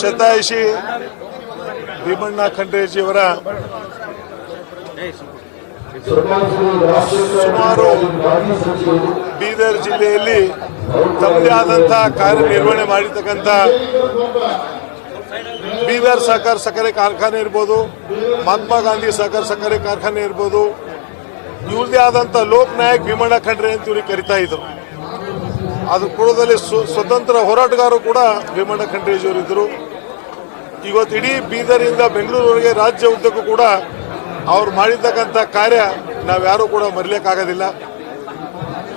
ಶತಾಯುಷಿ ಭೀಮಣ್ಣ ಖಂಡ್ರೇಜಿಯವರ ಸುಮಾರು ಬೀದರ್ ಜಿಲ್ಲೆಯಲ್ಲಿ ತಮ್ಮದೇ ಆದಂತಹ ಕಾರ್ಯನಿರ್ವಹಣೆ ಮಾಡಿರ್ತಕ್ಕಂಥ ಬೀದರ್ ಸಹಕಾರ ಸಕ್ಕರೆ ಕಾರ್ಖಾನೆ ಇರ್ಬೋದು, ಮಹಾತ್ಮ ಗಾಂಧಿ ಸಹಕಾರ ಸಕ್ಕರೆ ಕಾರ್ಖಾನೆ ಇರ್ಬೋದು, ಇವ್ರದೇ ಆದಂಥ ಲೋಕ್ ನಾಯಕ್ ಭೀಮಣ್ಣ ಖಂಡ್ರೆ ಅಂತ ಇವ್ರಿಗೆ ಕರಿತಾ ಇದ್ರು. ಅದ್ರ ಪೂರ್ವದಲ್ಲಿ ಸ್ವತಂತ್ರ ಹೋರಾಟಗಾರರು ಕೂಡ ಭೀಮಣ್ಣ ಖಂಡ್ರೇಜಿಯವರಿದ್ದರು. ಇವತ್ತು ಇಡೀ ಬೀದರಿಂದ ಬೆಂಗಳೂರಿಗೆ ರಾಜ್ಯ ಉದ್ದಕ್ಕೂ ಕೂಡ ಅವ್ರು ಮಾಡಿರ್ತಕ್ಕಂಥ ಕಾರ್ಯ ನಾವ್ಯಾರೂ ಕೂಡ ಮರೆಯಲಿಕ್ಕಾಗೋದಿಲ್ಲ.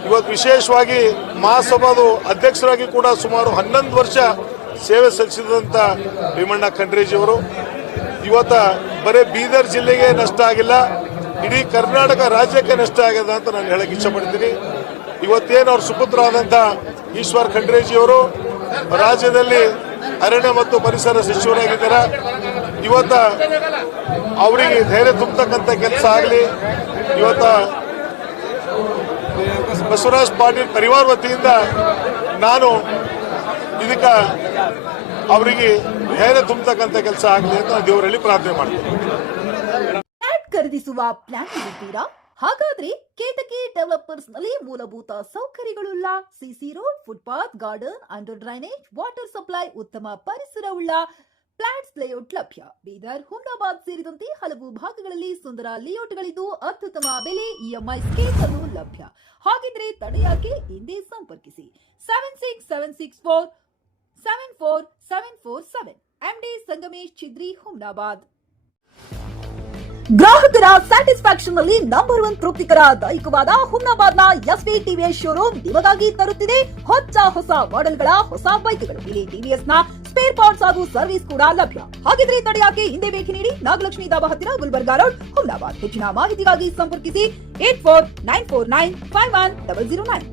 ಇವತ್ತು ವಿಶೇಷವಾಗಿ ಮಹಾಸಭಾದ ಅಧ್ಯಕ್ಷರಾಗಿ ಕೂಡ ಸುಮಾರು 11 ವರ್ಷ ಸೇವೆ ಸಲ್ಲಿಸಿದಂಥ ಭೀಮಣ್ಣ ಖಂಡ್ರೇಜಿಯವರು ಇವತ್ತು ಬರೀ ಬೀದರ್ ಜಿಲ್ಲೆಗೆ ನಷ್ಟ ಆಗಿಲ್ಲ, ಇಡೀ ಕರ್ನಾಟಕ ರಾಜ್ಯಕ್ಕೆ ನಷ್ಟ ಆಗಿದೆ ಅಂತ ನಾನು ಹೇಳಕ್ಕೆ ಇಷ್ಟಪಡ್ತೀನಿ. ಇವತ್ತೇನು ಅವ್ರ ಸುಪುತ್ರ ಆದಂಥ ಈಶ್ವರ್ ಖಂಡ್ರೇಜಿಯವರು ರಾಜ್ಯದಲ್ಲಿ ಅರಣ್ಯ ಮತ್ತು ಪರಿಸರ ಸಚಿವರಾಗಿದ್ದಾರೆ. ಇವತ್ತ ಅವರಿಗೆ ಧೈರ್ಯ ತುಂಬತಕ್ಕಂಥ ಕೆಲಸ ಆಗಲಿ, ಇವತ್ತ ಬಸವರಾಜ್ ಪಾಟೀಲ್ ಪರಿವಾರ ವತಿಯಿಂದ ನಾನು ಇದಕ್ಕೆ ಅವರಿಗೆ ಧೈರ್ಯ ತುಂಬತಕ್ಕಂಥ ಕೆಲಸ ಆಗಲಿ ಅಂತ ದೇವರಲ್ಲಿ ಪ್ರಾರ್ಥನೆ ಮಾಡ್ತೀನಿ. ಖರೀದಿಸುವ ಪ್ಲಾನ್ ಇದ್ದೀರಾ? ಹಾಗಾದ್ರೆ ಕೇತಕಿ ಡೆವಲಪರ್ಸ್ ನಲ್ಲಿ ಮೂಲಭೂತ ಸೌಕರ್ಯಗಳುಳ್ಳ CC road, footpath, garden, under drainage, water supply, ಉತ್ತಮ ಪರಿಸರವುಳ್ಳ ಫ್ಲಾಟ್ಸ್ ಲೇಔಟ್ ಲಭ್ಯ. ಬೀದರ್, ಹುಮ್ನಾಬಾದ್ ಸೇರಿದಂತೆ ಹಲವು ಭಾಗಗಳಲ್ಲಿ ಸುಂದರ ಲೇಔಟ್ಗಳಿದ್ದು ಅತ್ಯುತ್ತಮ ಬೆಲೆ, ಇಎಂಐ ಸ್ಕೀಮ್ ಅನ್ನು ಲಭ್ಯ. ಹಾಗಿದ್ರೆ ತಡೆಯಾಕೆ ಹಿಂದೆ ಸಂಪರ್ಕಿಸಿ 7676474747 MD ಸಂಗಮೇಶ್ ಚಿದ್ರಿ, ಹುಮ್ನಾಬಾದ್. ಗ್ರಾಹಕರ ಸ್ಯಾಟಿಸ್ಫ್ಯಾಕ್ಷನ್ ನಲ್ಲಿ ನಂಬರ್ 1 ತೃಪ್ತಿಕರ ದೈಹಿಕವಾದ ಹುಮ್ನಾಬಾದ್ನ ಎಸ್ವಿ ಟಿವಿಎಸ್ ಶೋರೂಮ್ ನಿಮಗಾಗಿ ತರುತ್ತಿದೆ ಹೊಸ ಮಾಡೆಲ್ಗಳ ಹೊಸ ಬೈಕ್ಗಳು. ಇಲ್ಲಿ ಟಿವಿಎಸ್ ನ ಸ್ಪೇರ್ ಪಾರ್ಟ್ಸ್ ಹಾಗೂ ಸರ್ವಿಸ್ ಕೂಡ ಲಭ್ಯ. ಹಾಗಿದ್ರೆ ತಡೆಯಾಕೆ ಹಿಂದೆ ಭೇಟಿ ನೀಡಿ ನಾಗಲಕ್ಷ್ಮಿ ದಾಬಾ ಹತ್ತಿರ ಗುಲ್ಬರ್ಗಾ ರೋಡ್, ಹುಮ್ನಾಬಾದ್. ಹೆಚ್ಚಿನ ಮಾಹಿತಿಗಾಗಿ ಸಂಪರ್ಕಿಸಿ 8494951009.